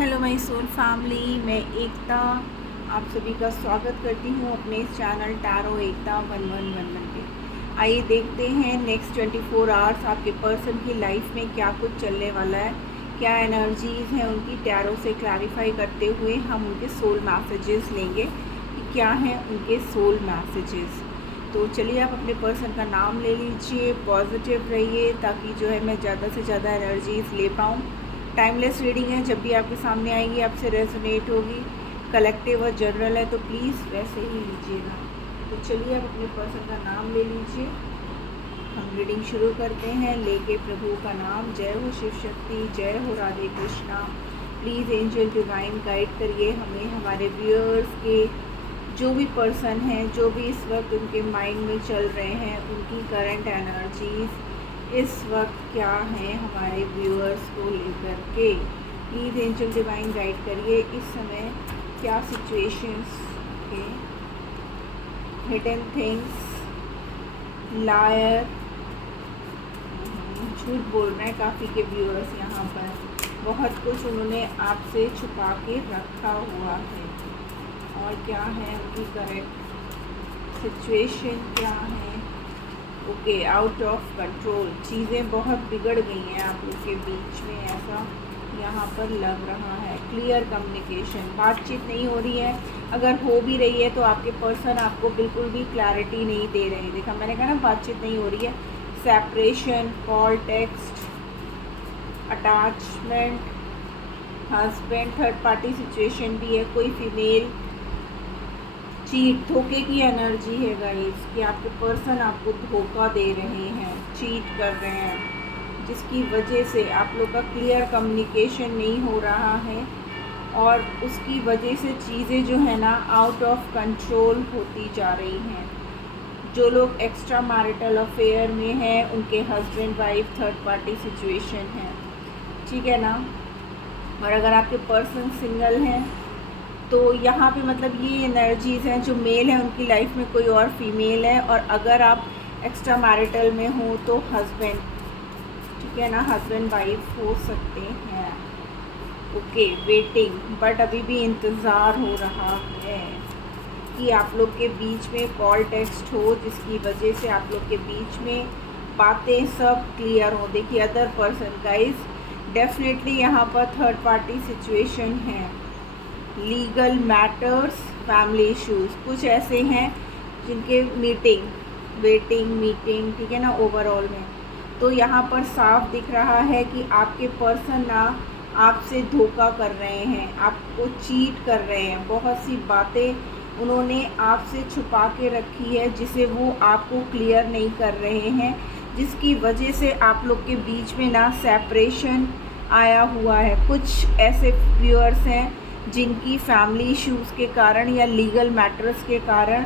Hello my soul family, मैं एकता आप सभी का स्वागत करती हूँ अपने इस चैनल टैरो एकता 1111 पे। आइए देखते हैं नेक्स्ट 24 आवर्स आपके पर्सन की लाइफ में क्या कुछ चलने वाला है, क्या एनर्जीज़ हैं उनकी। टैरो से क्लैरिफाई करते हुए हम उनके सोल मैसेजेस लेंगे कि क्या हैं उनके सोल मैसेजेस। तो चलिए आप अपने पर्सन का नाम ले लीजिए, पॉजिटिव रहिए ताकि जो है मैं ज़्यादा से ज़्यादा एनर्जीज़ ले पाऊँ। टाइमलेस रीडिंग है, जब भी आपके सामने आएगी आपसे रेजोनेट होगी। कलेक्टिव और जनरल है तो प्लीज़ वैसे ही लीजिएगा। तो चलिए आप अपने पर्सन का नाम ले लीजिए। हम रीडिंग शुरू करते हैं लेके प्रभु का नाम। जय हो शिव शक्ति, जय हो Radhe Krishna. Please angel divine guide करिए हमें, हमारे व्यूअर्स के जो भी पर्सन हैं, जो भी इस वक्त उनके माइंड में चल रहे हैं, उनकी करंट एनर्जीज़ इस वक्त क्या है हमारे व्यूअर्स को लेकर के। प्लीज़ एंजल डिवाइन गाइड करिए इस समय क्या सिचुएशंस के हिडन थिंग्स, लायर, झूठ बोल रहे हैं काफ़ी के व्यूअर्स, यहाँ पर बहुत कुछ उन्होंने आपसे छुपा के रखा हुआ है। और क्या है उनकी करेक्ट सिचुएशन क्या है। ओके, आउट ऑफ कंट्रोल, चीज़ें बहुत बिगड़ गई हैं आप लोग के बीच में, ऐसा यहाँ पर लग रहा है। क्लियर कम्युनिकेशन, बातचीत नहीं हो रही है, अगर हो भी रही है तो आपके पर्सन आपको बिल्कुल भी क्लैरिटी नहीं दे रहे हैं। देखा मैंने कहा ना, बातचीत नहीं हो रही है। Separation, call, text, attachment, husband, third party situation भी है। कोई फीमेल चीट, धोखे की एनर्जी है गाइस कि आपके पर्सन आपको धोखा दे रहे हैं, चीट कर रहे हैं, जिसकी वजह से आप लोग का क्लियर कम्युनिकेशन नहीं हो रहा है और उसकी वजह से चीज़ें जो है ना आउट ऑफ कंट्रोल होती जा रही हैं। जो लोग एक्स्ट्रा मैरिटल अफेयर में हैं उनके husband wife third party situation है, ठीक है ना। और अगर आपके पर्सन सिंगल हैं तो यहाँ पे मतलब ये एनर्जीज़ हैं, जो मेल है उनकी लाइफ में कोई और फीमेल है, और अगर आप एक्स्ट्रा मैरिटल में हो तो हस्बैंड, ठीक है ना, हस्बैंड वाइफ हो सकते हैं। ओके, वेटिंग, बट अभी भी इंतज़ार हो रहा है कि आप लोग के बीच में कॉल टेक्स्ट हो, जिसकी वजह से आप लोग के बीच में बातें सब क्लियर हो। देखिए अदर पर्सन गाइस, डेफिनेटली यहाँ पर थर्ड पार्टी सिचुएशन है। लीगल मैटर्स, फैमिली इश्यूज़ कुछ ऐसे हैं जिनके मीटिंग, वेटिंग, मीटिंग, ठीक है ना, ओवरऑल में। तो यहाँ पर साफ दिख रहा है कि आपके पर्सन ना आपसे धोखा कर रहे हैं, आपको चीट कर रहे हैं। बहुत सी बातें उन्होंने आपसे छुपा के रखी है जिसे वो आपको क्लियर नहीं कर रहे हैं, जिसकी वजह से आप लोग के बीच में ना सेपरेशन आया हुआ है। कुछ ऐसे व्यूअर्स हैं जिनकी फैमिली इश्यूज़ के कारण या लीगल मैटर्स के कारण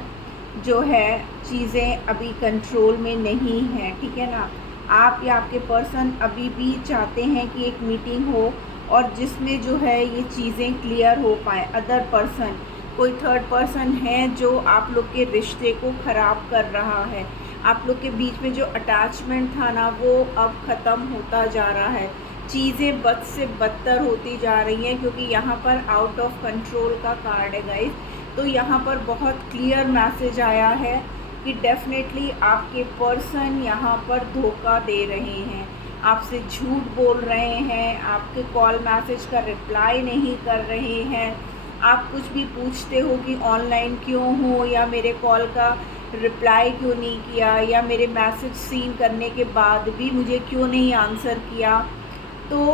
जो है चीज़ें अभी कंट्रोल में नहीं हैं, ठीक है ना। आप या आपके पर्सन अभी भी चाहते हैं कि एक मीटिंग हो और जिसमें जो है ये चीज़ें क्लियर हो पाए। अदर पर्सन, कोई थर्ड पर्सन है जो आप लोग के रिश्ते को ख़राब कर रहा है। आप लोग के बीच में जो अटैचमेंट था ना वो अब ख़त्म होता जा रहा है। चीज़ें बद से बदतर होती जा रही हैं क्योंकि यहाँ पर आउट ऑफ कंट्रोल का कार्ड है गाइस। तो यहाँ पर बहुत क्लियर मैसेज आया है कि डेफिनेटली आपके पर्सन यहाँ पर धोखा दे रहे हैं, आपसे झूठ बोल रहे हैं, आपके कॉल मैसेज का रिप्लाई नहीं कर रहे हैं। आप कुछ भी पूछते हो कि ऑनलाइन क्यों हो, या मेरे कॉल का रिप्लाई क्यों नहीं किया, या मेरे मैसेज सीन करने के बाद भी मुझे क्यों नहीं आंसर किया। तो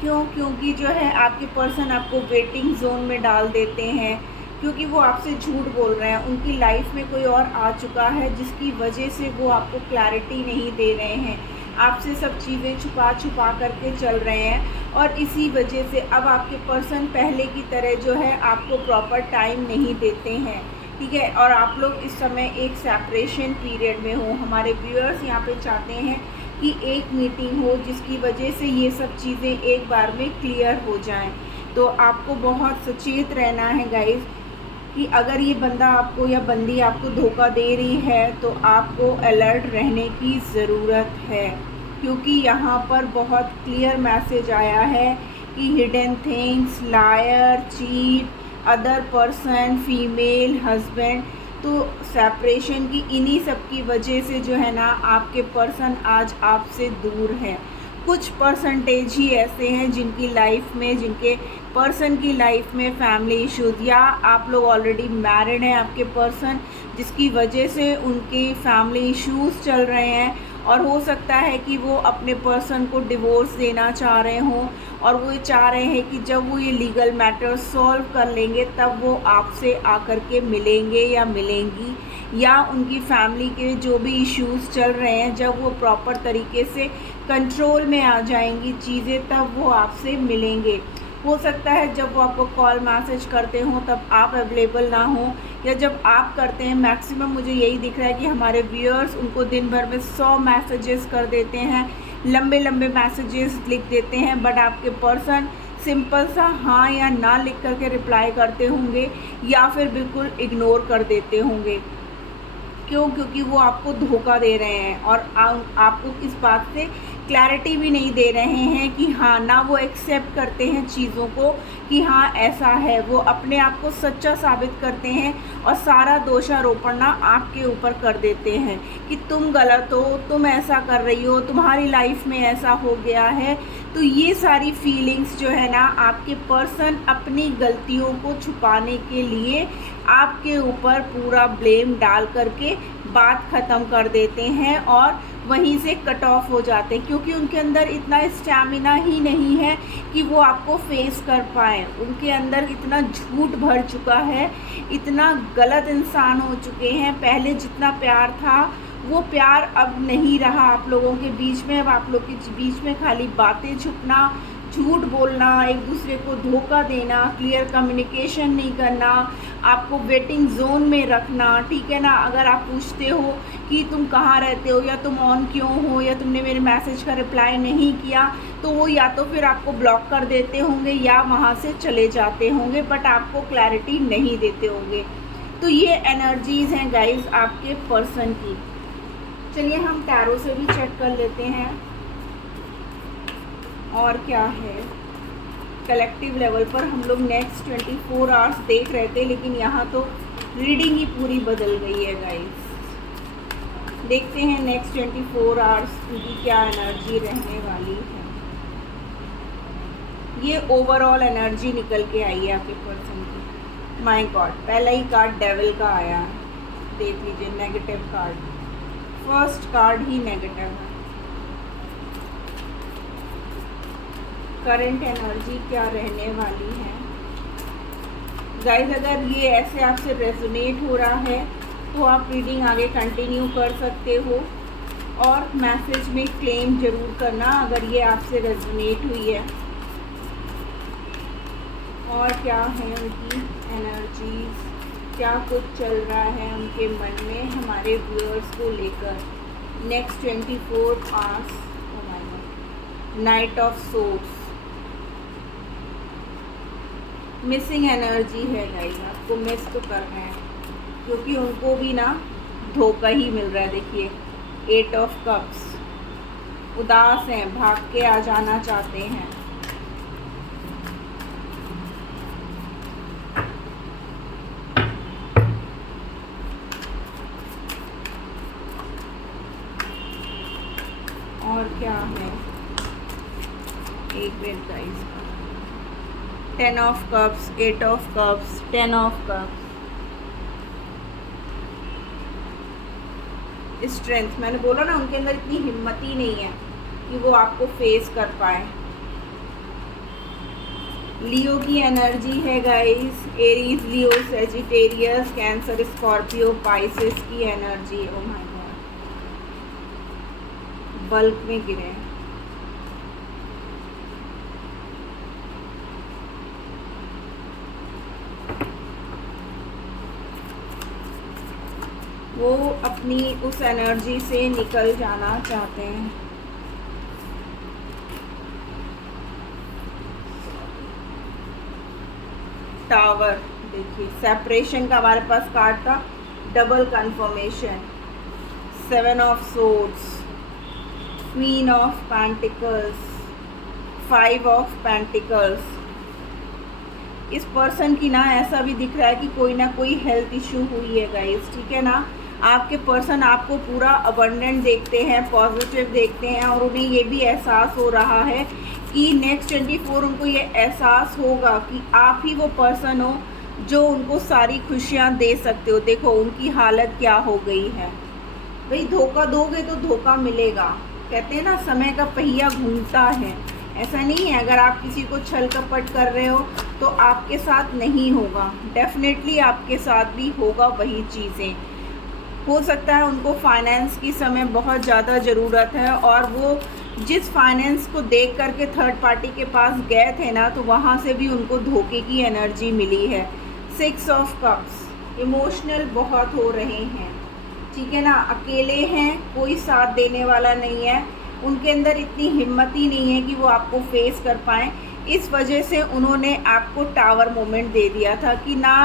क्योंकि जो है आपके पर्सन आपको वेटिंग जोन में डाल देते हैं क्योंकि वो आपसे झूठ बोल रहे हैं। उनकी लाइफ में कोई और आ चुका है जिसकी वजह से वो आपको क्लैरिटी नहीं दे रहे हैं, आपसे सब चीज़ें छुपा छुपा करके चल रहे हैं। और इसी वजह से अब आपके पर्सन पहले की तरह जो है आपको प्रॉपर टाइम नहीं देते हैं, ठीक है। और आप लोग इस समय एक सेपरेशन पीरियड में हो। हमारे व्यूअर्स यहाँ पे चाहते हैं कि एक मीटिंग हो जिसकी वजह से ये सब चीज़ें एक बार में क्लियर हो जाएं। तो आपको बहुत सचेत रहना है गाइस कि अगर ये बंदा आपको या बंदी आपको धोखा दे रही है तो आपको अलर्ट रहने की ज़रूरत है, क्योंकि यहाँ पर बहुत क्लियर मैसेज आया है कि कि hidden things, liar, cheat, other person, female, husband. तो सेपरेशन की इन्हीं सब की वजह से जो है ना आपके पर्सन आज आपसे दूर है। कुछ परसेंटेज ही ऐसे हैं जिनकी लाइफ में, जिनके पर्सन की लाइफ में फैमिली इश्यूज़, या आप लोग ऑलरेडी मैरिड हैं आपके पर्सन, जिसकी वजह से उनकी फैमिली इश्यूज़ चल रहे हैं। और हो सकता है कि वो अपने पर्सन को डिवोर्स देना चाह रहे हों, और वो चाह रहे हैं कि जब वो ये लीगल मैटर सॉल्व कर लेंगे तब वो आपसे आकर के मिलेंगे या मिलेंगी, या उनकी फैमिली के जो भी इश्यूज़ चल रहे हैं जब वो प्रॉपर तरीके से कंट्रोल में आ जाएंगी चीज़ें तब वो आपसे मिलेंगे। हो सकता है जब वो आपको कॉल मैसेज करते हों तब आप अवेलेबल ना हो, या जब आप करते हैं, मैक्सिमम मुझे यही दिख रहा है कि हमारे व्यूअर्स उनको दिन भर में 100 मैसेजेस कर देते हैं, लंबे लंबे मैसेजेस लिख देते हैं, बट आपके पर्सन सिंपल सा हाँ या ना लिख करके रिप्लाई करते होंगे, या फिर बिल्कुल इग्नोर कर देते होंगे। क्यों? क्योंकि वो आपको धोखा दे रहे हैं, और आपको इस बात से क्लैरिटी भी नहीं दे रहे हैं कि हाँ, ना वो एक्सेप्ट करते हैं चीज़ों को कि हाँ ऐसा है। वो अपने आप को सच्चा साबित करते हैं और सारा दोषारोपण ना आपके ऊपर कर देते हैं कि तुम गलत हो, तुम ऐसा कर रही हो, तुम्हारी लाइफ में ऐसा हो गया है। तो ये सारी फीलिंग्स जो है ना आपके पर्सन अपनी गलतियों को छुपाने के लिए आपके ऊपर पूरा ब्लेम डाल करके बात ख़त्म कर देते हैं और वहीं से कट ऑफ हो जाते हैं, क्योंकि उनके अंदर इतना स्टैमिना ही नहीं है कि वो आपको फेस कर पाएँ। उनके अंदर इतना झूठ भर चुका है, इतना गलत इंसान हो चुके हैं। पहले जितना प्यार था वो प्यार अब नहीं रहा आप लोगों के बीच में। अब आप लोग के बीच में खाली बातें छुपना, झूठ बोलना, एक दूसरे को धोखा देना, क्लियर कम्युनिकेशन नहीं करना, आपको वेटिंग जोन में रखना, ठीक है ना। अगर आप पूछते हो कि तुम कहाँ रहते हो, या तुम ऑन क्यों हो, या तुमने मेरे मैसेज का रिप्लाई नहीं किया, तो वो या तो फिर आपको ब्लॉक कर देते होंगे या वहाँ से चले जाते होंगे, बट आपको क्लैरिटी नहीं देते होंगे। तो ये एनर्जीज़ हैं गाइज आपके पर्सन की। चलिए हम टैरो से भी चेक कर लेते हैं और क्या है। कलेक्टिव लेवल पर हम लोग नेक्स्ट 24 आवर्स देख रहे थे, लेकिन यहाँ तो रीडिंग ही पूरी बदल गई है गाइस। देखते हैं नेक्स्ट 24 आवर्स की क्या एनर्जी रहने वाली है। ये ओवरऑल एनर्जी निकल के आई है आपके पर्सन की। माय गॉड, पहला ही कार्ड डेविल का आया है, देख लीजिए, नेगेटिव कार्ड। फर्स्ट कार्ड ही नेगेटिव है। करंट एनर्जी क्या रहने वाली है गाइस। अगर ये ऐसे आपसे रेजोनेट हो रहा है तो आप रीडिंग आगे कंटिन्यू कर सकते हो, और मैसेज में क्लेम ज़रूर करना अगर ये आपसे रेजोनेट हुई है। और क्या है उनकी एनर्जीज, क्या कुछ चल रहा है उनके मन में हमारे व्यूअर्स को लेकर next 24 hours. Night of swords, missing energy है गाइस, आपको मिस तो कर रहे हैं क्योंकि उनको भी ना धोखा ही मिल रहा है। देखिए 8 ऑफ कप्स, उदास हैं, भाग के आ जाना चाहते हैं। और क्या है, एक minute guys. 10 of cups, 8 of cups, 10 of cups. Strength, मैंने बोला ना उनके अंदर इतनी हिम्मत ही नहीं है कि वो आपको फेस कर पाए। लियो की एनर्जी है गाइस, एरीज, लियो, सेजिटेरियस, कैंसर, स्कॉर्पियो, पाइसेस की energy. Oh my God, bulk में गिरे हैं। वो अपनी उस एनर्जी से निकल जाना चाहते हैं। टावर, देखिए सेपरेशन का हमारे पास कार्ड था, double confirmation. 7 of swords, queen of pentacles, 5 of pentacles. इस पर्सन की ना ऐसा भी दिख रहा है कि कोई ना कोई हेल्थ इशू हुई है गाइस, ठीक है ना। आपके पर्सन आपको पूरा अबंडेंट देखते हैं, पॉजिटिव देखते हैं, और उन्हें ये भी एहसास हो रहा है कि नेक्स्ट 24 उनको ये एहसास होगा कि आप ही वो पर्सन हो जो उनको सारी खुशियाँ दे सकते हो। देखो उनकी हालत क्या हो गई है भाई। धोखा दोगे तो धोखा मिलेगा, कहते हैं ना समय का पहिया घूमता है। ऐसा नहीं है अगर आप किसी को छल कपट कर रहे हो तो आपके साथ नहीं होगा, डेफिनेटली आपके साथ भी होगा वही चीज़ें। हो सकता है उनको फाइनेंस की समय बहुत ज़्यादा ज़रूरत है, और वो जिस फाइनेंस को देख करके थर्ड पार्टी के पास गए थे ना, तो वहाँ से भी उनको धोखे की एनर्जी मिली है। 6 ऑफ कप्स, इमोशनल बहुत हो रहे हैं, ठीक है ना। अकेले हैं, कोई साथ देने वाला नहीं है, उनके अंदर इतनी हिम्मत ही नहीं है कि वो आपको फेस कर पाएँ। इस वजह से उन्होंने आपको टावर मोमेंट दे दिया था कि ना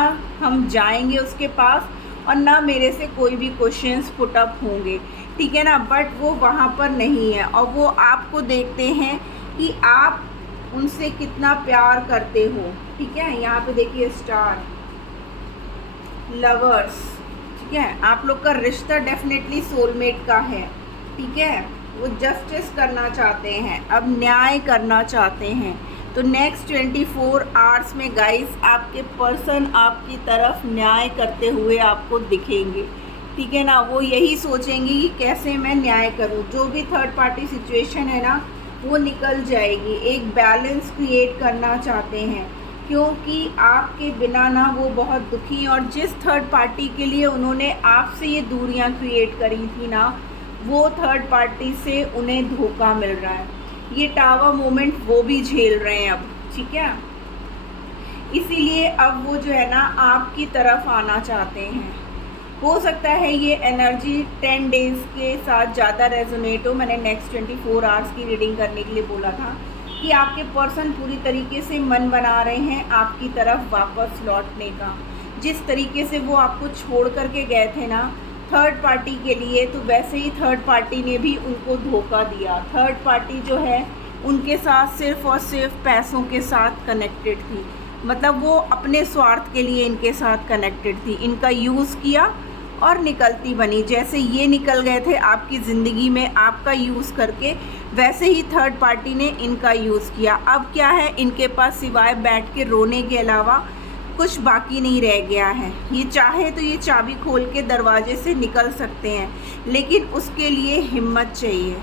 हम जाएंगे उसके पास और ना मेरे से कोई भी क्वेश्चंस पुट अप होंगे, ठीक है ना। बट वो वहाँ पर नहीं है, और वो आपको देखते हैं कि आप उनसे कितना प्यार करते हो, ठीक है। यहाँ पे देखिए स्टार, लवर्स, ठीक है। आप लोग का रिश्ता डेफिनेटली सोलमेट का है, ठीक है। वो जस्टिस करना चाहते हैं, अब न्याय करना चाहते हैं। तो नेक्स्ट 24 आवर्स में गाइस आपके पर्सन आपकी तरफ न्याय करते हुए आपको दिखेंगे, ठीक है ना। वो यही सोचेंगे कि कैसे मैं न्याय करूं, जो भी थर्ड पार्टी सिचुएशन है ना वो निकल जाएगी। एक बैलेंस क्रिएट करना चाहते हैं, क्योंकि आपके बिना ना वो बहुत दुखी, और जिस थर्ड पार्टी के लिए उन्होंने आपसे ये दूरियां क्रिएट करी थी ना, वो थर्ड पार्टी से उन्हें धोखा मिल रहा है। ये टावर मोमेंट वो भी झेल रहे हैं अब, ठीक है। इसीलिए अब वो जो है ना आपकी तरफ आना चाहते हैं। हो सकता है ये एनर्जी 10 डेज़ के साथ ज़्यादा रेजोनेट हो। मैंने नेक्स्ट 24 आवर्स की रीडिंग करने के लिए बोला था कि आपके पर्सन पूरी तरीके से मन बना रहे हैं आपकी तरफ वापस लौटने का। जिस तरीके से वो आपको छोड़ करके गए थे ना थर्ड पार्टी के लिए, तो वैसे ही थर्ड पार्टी ने भी उनको धोखा दिया। थर्ड पार्टी जो है उनके साथ सिर्फ़ और सिर्फ पैसों के साथ कनेक्टेड थी, मतलब वो अपने स्वार्थ के लिए इनके साथ कनेक्टेड थी। इनका यूज़ किया और निकलती बनी। जैसे ये निकल गए थे आपकी ज़िंदगी में आपका यूज़ करके, वैसे ही थर्ड पार्टी ने इनका यूज़ किया। अब क्या है, इनके पास सिवाय बैठ के रोने के अलावा कुछ बाकी नहीं रह गया है। ये चाहे तो ये चाबी खोल के दरवाजे से निकल सकते हैं, लेकिन उसके लिए हिम्मत चाहिए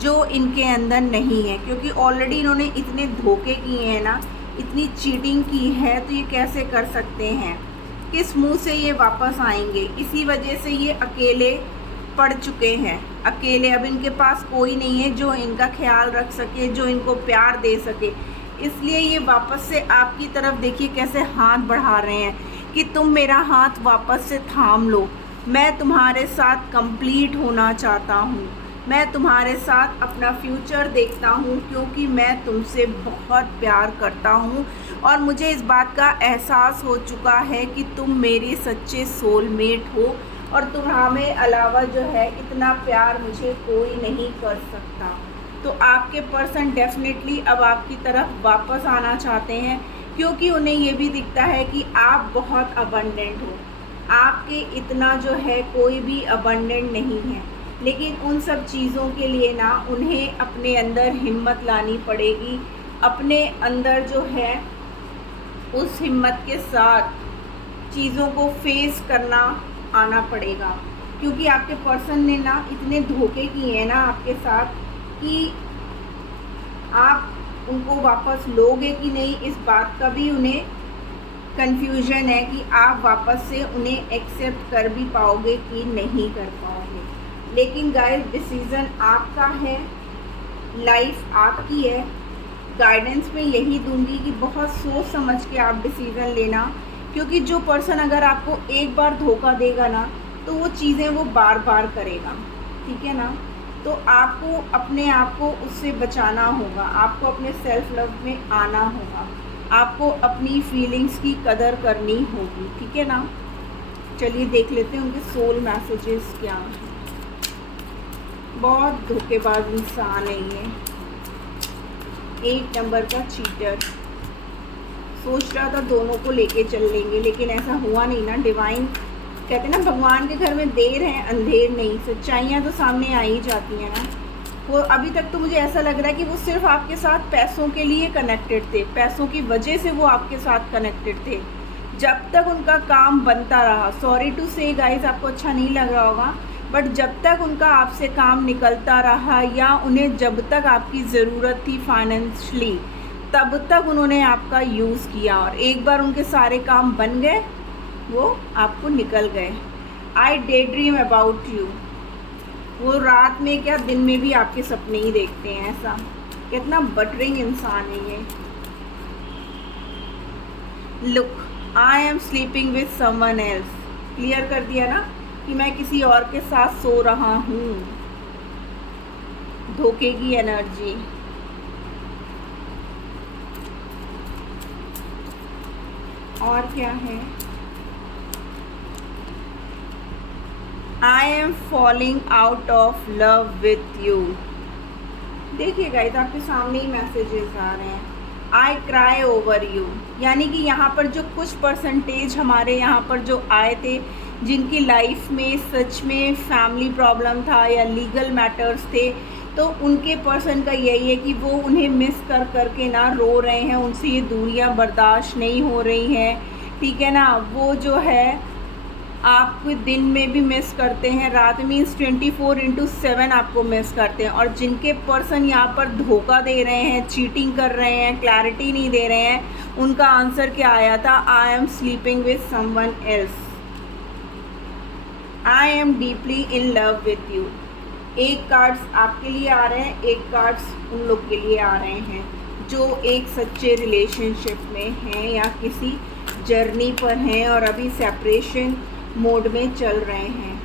जो इनके अंदर नहीं है, क्योंकि ऑलरेडी इन्होंने इतने धोखे किए हैं ना, इतनी चीटिंग की है, तो ये कैसे कर सकते हैं, किस मुंह से ये वापस आएंगे। इसी वजह से ये अकेले पड़ चुके हैं, अकेले। अब इनके पास कोई नहीं है जो इनका ख्याल रख सके, जो इनको प्यार दे सके, इसलिए ये वापस से आपकी तरफ देखिए कैसे हाथ बढ़ा रहे हैं कि तुम मेरा हाथ वापस से थाम लो, मैं तुम्हारे साथ कंप्लीट होना चाहता हूँ, मैं तुम्हारे साथ अपना फ्यूचर देखता हूँ, क्योंकि मैं तुमसे बहुत प्यार करता हूँ और मुझे इस बात का एहसास हो चुका है कि तुम मेरे सच्चे सोलमेट हो, और तुम्हारे अलावा जो है इतना प्यार मुझे कोई नहीं कर सकता। तो आपके पर्सन डेफिनेटली अब आपकी तरफ वापस आना चाहते हैं, क्योंकि उन्हें ये भी दिखता है कि आप बहुत अबंडेंट हो, आपके इतना जो है कोई भी अबंडेंट नहीं है। लेकिन उन सब चीज़ों के लिए ना उन्हें अपने अंदर हिम्मत लानी पड़ेगी, अपने अंदर जो है उस हिम्मत के साथ चीज़ों को फेस करना आना पड़ेगा, क्योंकि आपके पर्सन ने ना इतने धोखे किए हैं ना आपके साथ कि आप उनको वापस लोगे कि नहीं, इस बात का भी उन्हें कन्फ्यूजन है कि आप वापस से उन्हें एक्सेप्ट कर भी पाओगे कि नहीं कर पाओगे। लेकिन गाइस डिसीज़न आपका है, लाइफ आपकी है। गाइडेंस में यही दूंगी कि बहुत सोच समझ के आप डिसीज़न लेना, क्योंकि जो पर्सन अगर आपको एक बार धोखा देगा ना तो वो चीज़ें वो बार बार करेगा, ठीक है ना। तो आपको अपने आप को उससे बचाना होगा, आपको अपने सेल्फ लव में आना होगा, आपको अपनी फीलिंग्स की कदर करनी होगी, ठीक है ना। चलिए देख लेते हैं उनके सोल मैसेजेस क्या हैं। बहुत धोखेबाज इंसान है ये, 8 नंबर का चीटर। सोच रहा था दोनों को लेके चल लेंगे, लेकिन ऐसा हुआ नहीं ना। डिवाइन कहते हैं ना, भगवान के घर में देर है अंधेर नहीं। सच्चाइयाँ तो सामने आ ही जाती हैं ना। वो अभी तक तो मुझे ऐसा लग रहा है कि वो सिर्फ आपके साथ पैसों के लिए कनेक्टेड थे, पैसों की वजह से वो आपके साथ कनेक्टेड थे, जब तक उनका काम बनता रहा। सॉरी टू से गाइस, आपको अच्छा नहीं लग रहा होगा, बट जब तक उनका आपसे काम निकलता रहा, या उन्हें जब तक आपकी ज़रूरत थी फाइनेंशली, तब तक उन्होंने आपका यूज़ किया। और एक बार उनके सारे काम बन गए, वो आपको निकल गए। आई डे ड्रीम अबाउट यू। वो रात में क्या दिन में भी आपके सपने ही देखते हैं। ऐसा कितना बटरिंग इंसान है ये। Look, I am sleeping with someone else. Clear कर दिया ना कि मैं किसी और के साथ सो रहा हूँ। धोखे की एनर्जी। और क्या है? I am falling out of love with you. देखिए गाइस, आपके सामने ही मैसेजेस आ रहे हैं। आई क्राई ओवर यू, यानी कि यहाँ पर जो कुछ परसेंटेज हमारे यहाँ पर जो आए थे, जिनकी लाइफ में सच में फैमिली प्रॉब्लम था या लीगल मैटर्स थे, तो उनके पर्सन का यही है कि वो उन्हें मिस कर करके ना रो रहे हैं, उनसे ये दूरियां बर्दाश्त नहीं हो रही हैं, ठीक है ना। वो जो है आपको दिन में भी मिस करते हैं, रात मीन्स 24/7 आपको मिस करते हैं। और जिनके पर्सन यहाँ पर धोखा दे रहे हैं, चीटिंग कर रहे हैं, क्लैरिटी नहीं दे रहे हैं, उनका आंसर क्या आया था? I am sleeping with someone else. I am deeply in love with you. एक कार्ड्स आपके लिए आ रहे हैं, एक कार्ड्स उन लोग के लिए आ रहे हैं जो एक सच्चे रिलेशनशिप में हैं या किसी जर्नी पर हैं और अभी सेपरेशन मोड में चल रहे हैं।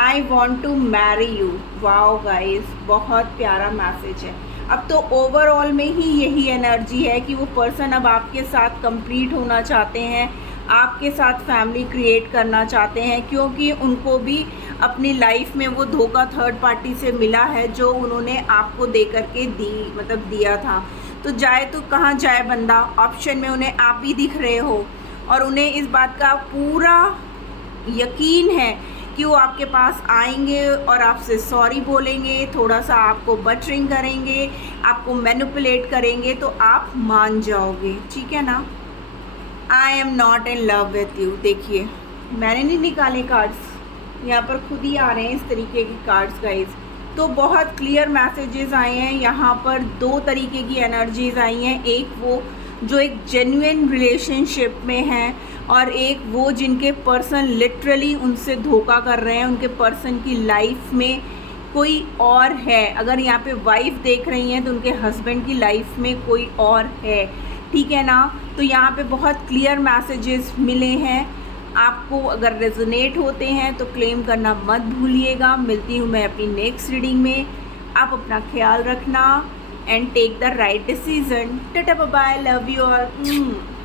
I want to marry you. Wow guys, बहुत प्यारा मैसेज है। अब तो ओवरऑल में ही यही एनर्जी है कि वो पर्सन अब आपके साथ कंप्लीट होना चाहते हैं, आपके साथ फैमिली क्रिएट करना चाहते हैं, क्योंकि उनको भी अपनी लाइफ में वो धोखा थर्ड पार्टी से मिला है जो उन्होंने आपको दे करके दिया था। तो जाए तो कहाँ जाए बंदा, ऑप्शन में उन्हें आप ही दिख रहे हो और उन्हें इस बात का पूरा यकीन है कि वो आपके पास आएंगे और आपसे सॉरी बोलेंगे, थोड़ा सा आपको बटरिंग करेंगे, आपको मैनिपुलेट करेंगे, तो आप मान जाओगे, ठीक है ना। I am not in love with you. देखिए, मैंने नहीं निकाले कार्ड्स, यहाँ पर खुद ही आ रहे हैं इस तरीके के कार्ड्स गाइज। तो बहुत क्लियर मैसेजेस आए हैं यहाँ पर। दो तरीके की एनर्जीज आई हैं, एक वो जो एक जेन्युइन रिलेशनशिप में हैं और एक वो जिनके पर्सन लिटरली उनसे धोखा कर रहे हैं, उनके पर्सन की लाइफ में कोई और है। अगर यहाँ पे वाइफ देख रही हैं तो उनके हस्बैंड की लाइफ में कोई और है, ठीक है ना। तो यहाँ पे बहुत क्लियर मैसेजेस मिले हैं आपको। अगर रेजोनेट होते हैं तो क्लेम करना मत भूलिएगा। मिलती हूँ मैं अपनी नेक्स्ट रीडिंग में। आप अपना ख्याल रखना and take the right decision. Tata bye bye, love you all.